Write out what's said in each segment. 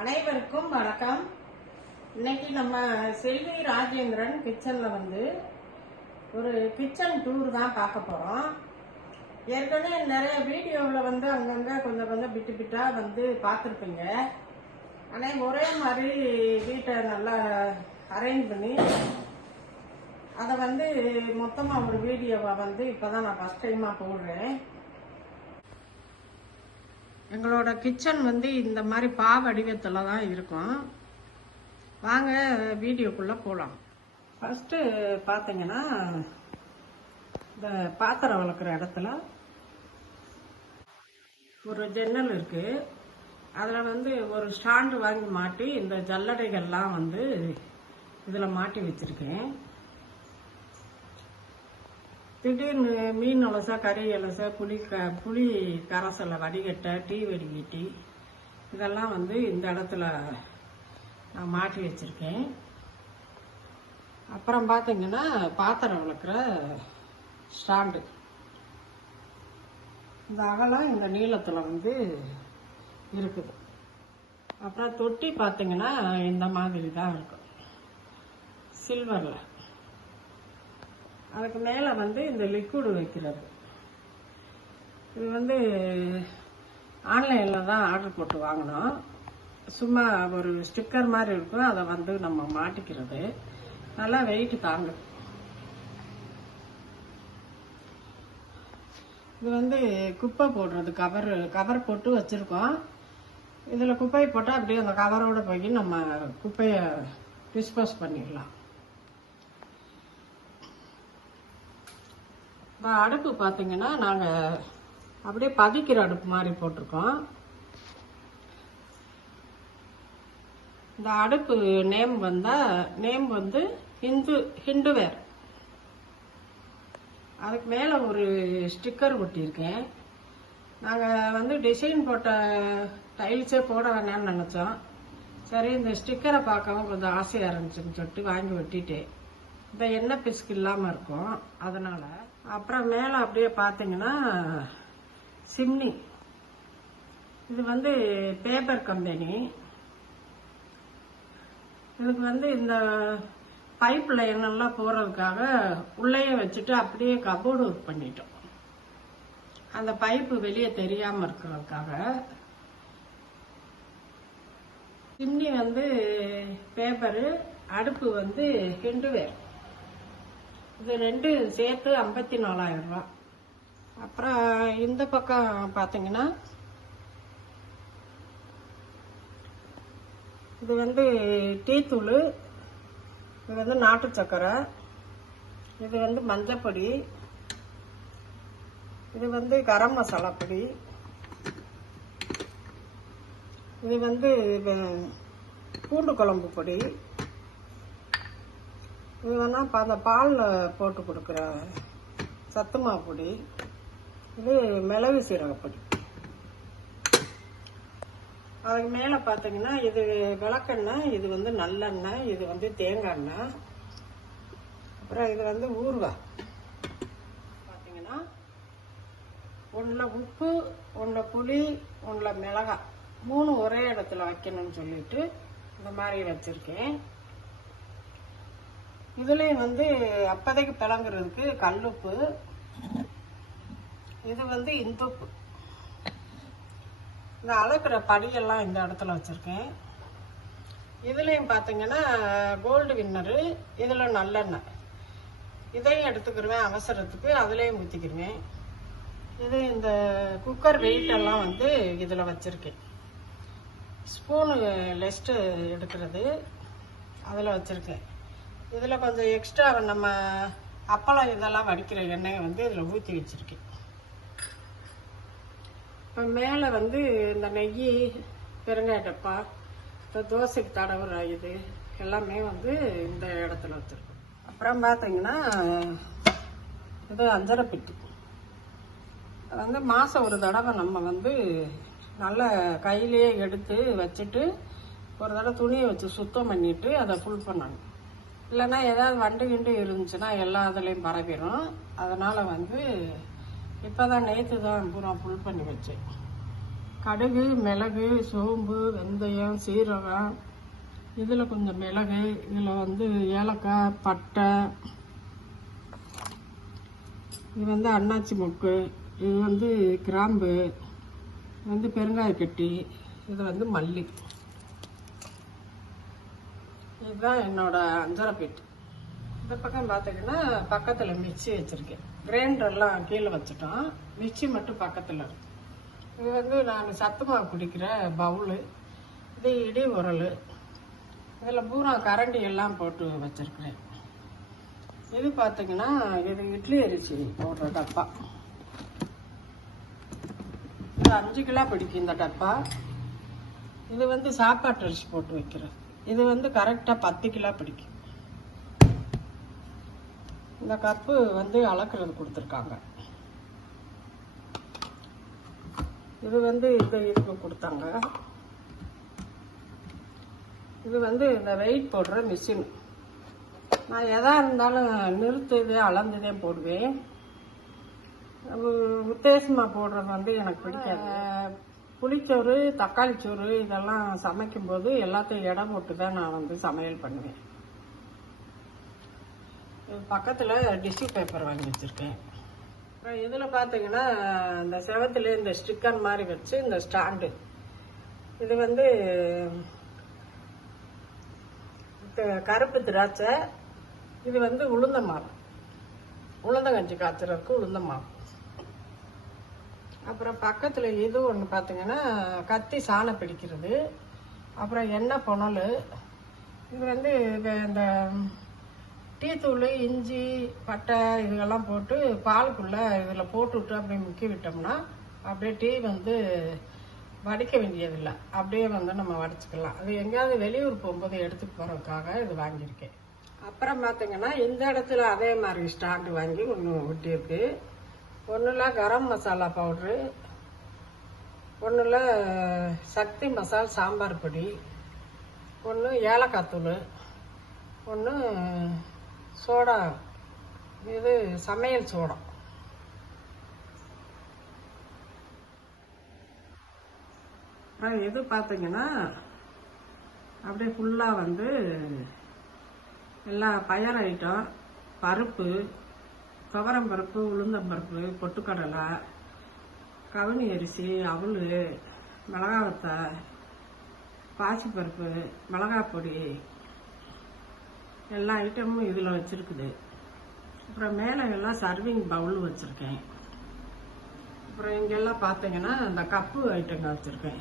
அனைவருக்கும் வணக்கம். இன்னைக்கு நம்ம செல்வி ராஜேந்திரன் கிச்சனில் வந்து ஒரு கிச்சன் டூர் தான் பார்க்க போகிறோம் ஏற்கனவே நிறைய வீடியோவில் வந்து அங்கங்கே கொஞ்சம் கொஞ்சம் பிட்டு பிட்டாக வந்து பார்த்துருப்பீங்க. ஆனால் ஒரே மாதிரி வீட்டை நல்லா அரேஞ்ச் பண்ணி அதை வந்து மொத்தமாக ஒரு வீடியோவை வந்து இப்போ தான் நான் ஃபஸ்ட் டைமாக போடுறேன். எங்களோட கிச்சன் வந்து இந்த மாதிரி பா வடிவத்தில் தான் இருக்கும். வாங்க வீடியோக்குள்ளே போகலாம் ஃபஸ்ட்டு பார்த்தீங்கன்னா இந்த பாத்திரம் வளர்க்குற இடத்துல ஒரு ஜன்னல் இருக்குது அதில் வந்து ஒரு ஸ்டாண்டு வாங்கி மாட்டி இந்த ஜல்லடைகள்லாம் வந்து இதில் மாட்டி வச்சுருக்கேன். திடீர்னு மீன் அலசா கறி அலசா புளி க புளி கரைசலை வடிகட்ட டீ வடிகட்டி இதெல்லாம் வந்து இந்த இடத்துல நான் மாட்டி வச்சுருக்கேன். அப்புறம் பார்த்தீங்கன்னா பாத்திரம் விளக்குற ஸ்டாண்டு. இந்த அகலம் இந்த நீளத்தில் வந்து இருக்குது. அப்புறம் தொட்டி பார்த்தீங்கன்னா இந்த மாதிரி தான் இருக்கும். சில்வரில். அதுக்கு மேலே வந்து இந்த லிக்விடு வைக்கிறது. இது வந்து ஆன்லைனில் தான் ஆர்டர் போட்டு வாங்கினோம். சும்மா ஒரு ஸ்டிக்கர் மாதிரி இருக்கும். அதை வந்து நம்ம மாட்டிக்கிறது. நல்லா வெயிட் தாங்கும் இது வந்து குப்பை போடுறது கவர் கவர் போட்டு வச்சுருக்கோம். இதில் குப்பையை போட்டால் அப்படியே அந்த கவரோடு போய் நம்ம குப்பையை டிஸ்போஸ் பண்ணிடலாம். இப்போ அடுப்பு பார்த்தீங்கன்னா நாங்கள் அப்படியே பதிக்கிற அடுப்பு மாதிரி போட்டிருக்கோம். இந்த அடுப்பு நேம் வந்தால் நேம் வந்து ஹிந்து ஹிண்டுவேர். அதுக்கு மேலே ஒரு ஸ்டிக்கர் ஒட்டியிருக்கேன். நாங்கள் வந்து டிசைன் போட்ட டைல்ஸே போட வேணாம்னு நினச்சோம். சரி இந்த ஸ்டிக்கரை பார்க்கவும் கொஞ்சம் ஆசையாக இருந்துச்சுன்னு சொல்லிட்டு வாங்கி ஒட்டிட்டேன். இந்த எண்ணெய் பிசுக்கு இல்லாமல் இருக்கும். அதனால் அப்புறம் மேலே அப்படியே பார்த்தீங்கன்னா சிம்னி. இது வந்து பேப்பர் கம்பெனி. இதுக்கு வந்து இந்த பைப் லைனெல்லாம் போகிறதுக்காக உள்ளேயே வச்சுட்டு அப்படியே கபோர்டு ஒர்க் பண்ணிட்டோம். அந்த பைப்பு வெளியே தெரியாமல் இருக்கிறதுக்காக. சிம்னி வந்து பேப்பரு அடுப்பு வந்து ஹெண்டுவேர். இது ரெண்டு சேர்த்து ஐம்பத்தி நாலாயிரம் ரூபா. அப்புறம் இந்த பக்கம் பார்த்தீங்கன்னா இது வந்து டீத்தூள் இது வந்து நாட்டு சக்கரை இது வந்து மஞ்சப்பொடி இது வந்து கரம் மசாலா பொடி இது வந்து பூண்டு குழம்பு பொடி இது வேணா இப்போ அந்த பாலில் போட்டு கொடுக்குற சத்துமா பொடி இது மிளகு சீரகப்பொடி அதுக்கு மேலே பார்த்தீங்கன்னா இது விளக்கெண்ணெய் இது வந்து நல்லெண்ணெய் இது வந்து தேங்காய் எண்ணெய் அப்புறம் இது வந்து ஊறுகாய். பார்த்தீங்கன்னா ஒன்றில் உப்பு ஒன்றில் புளி ஒன்றில் மிளகாய் மூணு ஒரே இடத்துல வைக்கணும்னு சொல்லிட்டு இந்த மாதிரி வச்சுருக்கேன். இதுலேயும் வந்து அப்போதைக்கு பிளங்குறதுக்கு கல்லுப்பு. இது வந்து இந்துப்பு. இந்த அளக்குற படியெல்லாம் இந்த இடத்துல வச்சுருக்கேன். இதுலேயும் பார்த்தீங்கன்னா கோல்டு வின்னரு இதில் நல்லெண்ணெய். இதையும் எடுத்துக்கிருவேன் அவசரத்துக்கு அதுலேயும் ஊற்றிக்கிருவேன் இது இந்த குக்கர் வெயிட்டெல்லாம் வந்து இதில் வச்சுருக்கேன். ஸ்பூனு லெஸ்ட்டு எடுக்கிறது. அதில் வச்சுருக்கேன். இதில் கொஞ்சம் எக்ஸ்ட்ரா நம்ம அப்பளம் இதெல்லாம் வடிக்கிற எண்ணெயை வந்து இதில் ஊற்றி வச்சுருக்கேன். இப்போ மேலே வந்து இந்த நெய் பெருங்காய டப்பா இந்த தோசைக்கு தடவுற இது எல்லாமே வந்து இந்த இடத்துல வச்சுருக்கோம். அப்புறம் பார்த்தீங்கன்னா இது அஞ்சரை பெட்டி அது வந்து மாதம் ஒரு தடவை நம்ம வந்து நல்ல கையிலேயே எடுத்து வச்சுட்டு ஒரு தடவை துணியை வச்சு சுத்தம் பண்ணிவிட்டு அதை ஃபுல் பண்ணணும். இல்லைன்னா ஏதாவது வண்டு கிண்டு இருந்துச்சுன்னா எல்லா இதுலேயும் பரவிடும் அதனால் வந்து இப்போ தான் நேற்று தான் பூரா புல் பண்ணி வச்சேன். கடுகு மிளகு சோம்பு வெந்தயம் சீரகம். இதில் கொஞ்சம் மிளகு இதில் வந்து ஏலக்காய் பட்டை. இது வந்து அண்ணாச்சி மொக்கு இது வந்து கிராம்பு இது வந்து பெருங்காய கட்டி இது வந்து மல்லி. இதுதான் என்னோட அஞ்சரை இந்த பக்கம் பார்த்தீங்கன்னா பக்கத்தில் மிக்சி வச்சுருக்கேன். கிரைண்டர்லாம் கீழே வச்சுட்டோம். மிக்சி மட்டும் பக்கத்தில் இருக்கு. இது வந்து நான் சத்து மாவு குடிக்கிற பவுலு இது இடி உரல் இதில் பூரா கரண்டி எல்லாம் போட்டு வச்சுருக்கிறேன். இது பார்த்தீங்கன்னா இது இட்லி அரிசி போடுற டப்பா. இது அஞ்சு கிலோ பிடிக்கும் இந்த டப்பா. இது வந்து சாப்பாட்டு அரிசி போட்டு வைக்கிறேன். இது வந்து கரெக்டாக பத்து கிலோ பிடிக்கும். இந்த கப்பு வந்து அளக்குறது கொடுத்துருக்காங்க. இது வந்து இந்த இதுக்கு கொடுத்தாங்க. இது வந்து இந்த வெயிட் போடுற மிஷின் நான் எதா இருந்தாலும் நிறுத்துதே அளந்துதே போடுவேன். உத்தேசமாக போடுறது வந்து எனக்கு பிடிக்காது. புளிச்சோறு தக்காளி சோறு இதெல்லாம் சமைக்கும்போது எல்லாத்தையும் இடம் போட்டு தான் நான் வந்து சமையல் பண்ணுவேன். பக்கத்தில் டிஷ்யூ பேப்பர் வாங்கி வச்சுருக்கேன். அப்புறம் இதில் பார்த்தீங்கன்னா இந்த செவத்துல இந்த ஸ்டிக்கர் மாதிரி வச்சு இந்த ஸ்டாண்டு. இது வந்து கருப்பு திராட்சை இது வந்து உளுந்த மாவு. உளுந்தங்கஞ்சி காய்ச்சறதுக்கு உளுந்த மாவு. அப்புறம் பக்கத்தில் இது ஒன்று பார்த்தீங்கன்னா கத்தி சாணம் பிடிக்கிறது. அப்புறம் எண்ணெய் புனல். இது வந்து இந்த டீத்தூள் இஞ்சி பட்டை இதெல்லாம் போட்டு பாலுக்குள்ளே இதில் போட்டுவிட்டு அப்படியே முக்கி விட்டோம்னா அப்படியே டீ வந்து வடிக்க வேண்டியதில்லை. அப்படியே வந்து நம்ம வடிச்சுக்கலாம். அது எங்கேயாவது வெளியூர் போகும்போது எடுத்துட்டு போகிறதுக்காக இது வாங்கியிருக்கேன். அப்புறம் பார்த்தீங்கன்னா இந்த இடத்துல அதே மாதிரி ஸ்டாண்டு வாங்கி ஒன்று ஒட்டியிருக்கு. ஒன்றில் கரம் மசாலா பவுட்ரு ஒன்றில் சக்தி மசால் சாம்பார் பொடி ஒன்று ஏலக்காய் தூள் ஒன்று சோடா இது சமையல் சோடா அப்புறம் இது பார்த்தீங்கன்னா அப்படியே ஃபுல்லாக வந்து எல்லா பயர் ஐட்டம் பருப்பு துவரம் பருப்பு உளுந்தம்பருப்பு பொட்டுக்கடலை கவுனி அரிசி அவல் மிளகா வத்தை பாசிப்பருப்பு மிளகாய் பொடி எல்லா ஐட்டமும் இதில் வச்சுருக்குது. அப்புறம் மேலே எல்லாம் சர்விங் பவுல் வச்சுருக்கேன். அப்புறம் இங்கெல்லாம் பார்த்தீங்கன்னா இந்த கப்பு ஐட்டங்க வச்சுருக்கேன்.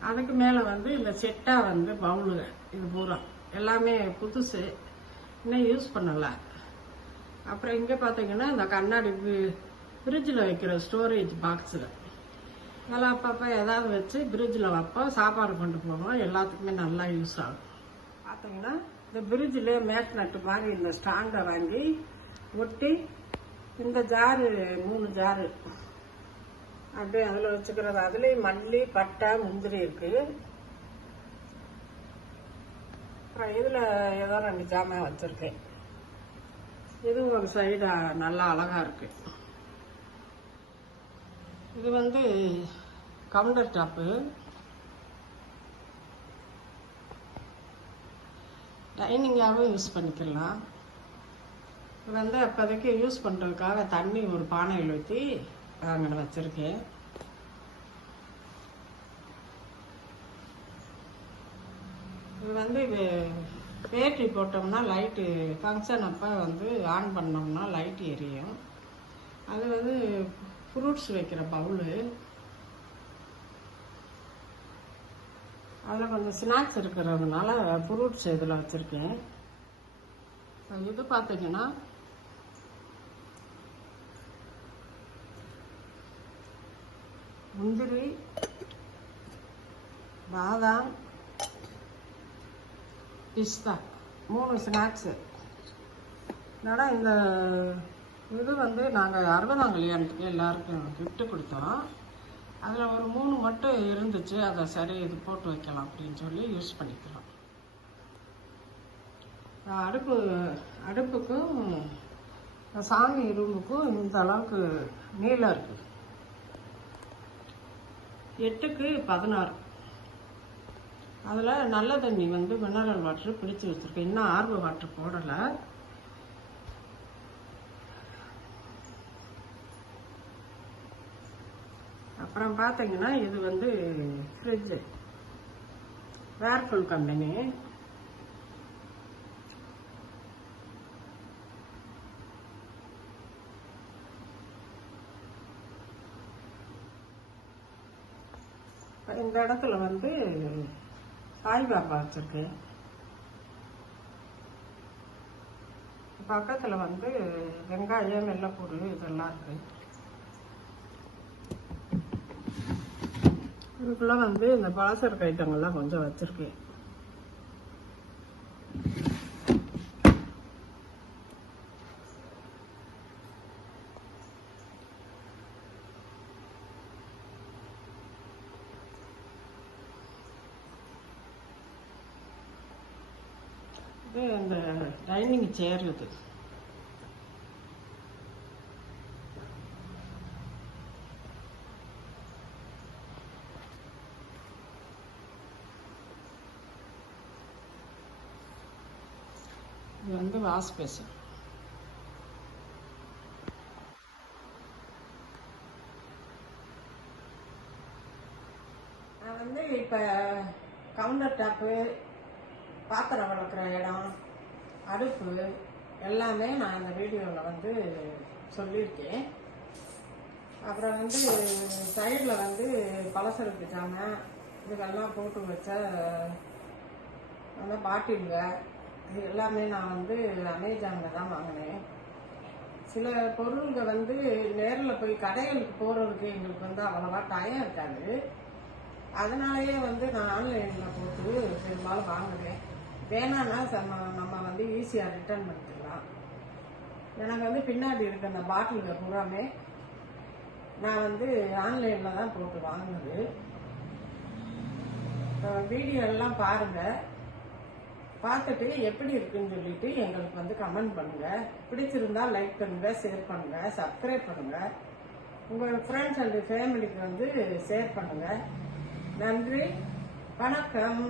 அதுக்கு மேலே வந்து இந்த செட்டாக வந்து பவுலு இது பூரா. எல்லாமே புதுசு. இன்னும் யூஸ் பண்ணலை. அப்புறம் இங்கே பார்த்தீங்கன்னா இந்த கண்ணாடி ஃப்ரிட்ஜில் வைக்கிற ஸ்டோரேஜ் பாக்ஸில் அதெல்லாம் அப்பப்போ ஏதாவது வச்சு ஃப்ரிட்ஜில் வைப்போம் சாப்பாடு கொண்டு போவோம். எல்லாத்துக்குமே நல்லா யூஸ் ஆகும். பார்த்தீங்கன்னா இந்த ஃப்ரிட்ஜில் மேட் நட்டு மாதிரி இந்த ஸ்டாண்டை வாங்கி ஒட்டி இந்த ஜாரு மூணு ஜாரு அப்படியே அதில் வச்சுக்கிறது. அதுலேயும் மல்லி பட்டை முந்திரி இருக்கு. அப்புறம் இதில் ஏதோ ரெண்டு ஜாமான் வச்சுருக்கேன். இது ஒரு சைடு நல்லா அழகா இருக்கு. இது வந்து கவுண்டர் டாப்பு. டைனிங்காகவும் யூஸ் பண்ணிக்கலாம். இது வந்து அப்போதைக்கு யூஸ் பண்ணுறதுக்காக தண்ணி ஒரு பானையில் ஊற்றி அங்கே வச்சுருக்கேன். இது வந்து இது பேட்டரி போட்டோம்னா லைட்டு ஃபங்க்ஷன் அப்போ வந்து ஆன் பண்ணோம்னா லைட் எரியும். அது வந்து ஃப்ரூட்ஸ் வைக்கிற பவுலு அதில் கொஞ்சம் ஸ்நாக்ஸ் இருக்கிறதுனால ஃப்ரூட்ஸ் இதில் வச்சுருக்கேன். இது பார்த்தீங்கன்னா முந்திரி பாதாம் பிஸ்தா மூணு ஸ்நாக்ஸு என்னடா இந்த இது வந்து நாங்கள் அறுபதாம் கல்யாணத்துக்கு எல்லாருக்கும் கிஃப்ட்டு கொடுத்தோம். அதில் ஒரு மூணு மட்டும் இருந்துச்சு. அதை சரி இது போட்டு வைக்கலாம் அப்படின்னு சொல்லி யூஸ் பண்ணிக்கிறோம். அடுப்பு அடுப்புக்கும் சாமி ரூமுக்கும் இந்த அளவுக்கு நீளம் இருக்குது. எட்டுக்கு பதினாறு. அதில் நல்ல தண்ணி வந்து மினரல் வாட்டர் பிடிச்சி வச்சுருக்கேன் இன்னும் ஆர்வ வாட்டர் போடலை. அப்புறம் பார்த்தீங்கன்னா இது வந்து ஃப்ரிட்ஜு வேர்ஃபுல் கம்பெனி இந்த இடத்துல வந்து சாய்பாபா வச்சிருக்கேன் பக்கத்தில் வந்து வெங்காயம் வெள்ளைப்பூடு இதெல்லாம் இருக்கு. இதுக்குள்ள வந்து இந்த பாசர் கைத்தங்கள்லாம் கொஞ்சம் வச்சிருக்கேன். வந்து அந்த டைனிங் சேர் இது இது வந்து வாஷ் பேசன் நான் வந்து இப்போ கவுண்டர் டாப்பு பாத்திரம் வளர்க்குற இடம் அடுப்பு எல்லாமே நான் இந்த வீடியோவில் வந்து சொல்லியிருக்கேன். அப்புறம் வந்து சைடில் வந்து பலசரக்கு ஜாமான் இதுக்கெல்லாம் போட்டு வச்ச அந்த பாட்டிலுங்க இது எல்லாமே நான் வந்து அமேசானில் தான் வாங்கினேன். சில பொருளுங்க வந்து நேரில் போய் கடைகளுக்கு போகிறதுக்கு எங்களுக்கு வந்து அவ்வளோவா டயம் இருக்காது. அதனாலேயே வந்து நான் ஆன்லைனில் போட்டு பெரும்பாலும் வாங்குவேன். வேணான்னா நம்ம நம்ம வந்து ஈஸியாக ரிட்டர்ன் பண்ணிக்கலாம். எனக்கு வந்து பின்னாடி இருக்க அந்த பாட்டிலுங்க பூராமே நான் வந்து ஆன்லைனில் தான் போட்டு வாங்கினது. வீடியோ எல்லாம் பாருங்கள் பார்த்துட்டு எப்படி இருக்குன்னு சொல்லிட்டு எங்களுக்கு வந்து கமெண்ட் பண்ணுங்கள் பிடிச்சிருந்தா லைக் பண்ணுங்கள் ஷேர் பண்ணுங்கள் சப்ஸ்கிரைப் பண்ணுங்கள் உங்கள் ஃப்ரெண்ட்ஸ் அண்ட் ஃபேமிலிக்கு வந்து ஷேர் பண்ணுங்கள் நன்றி வணக்கம்.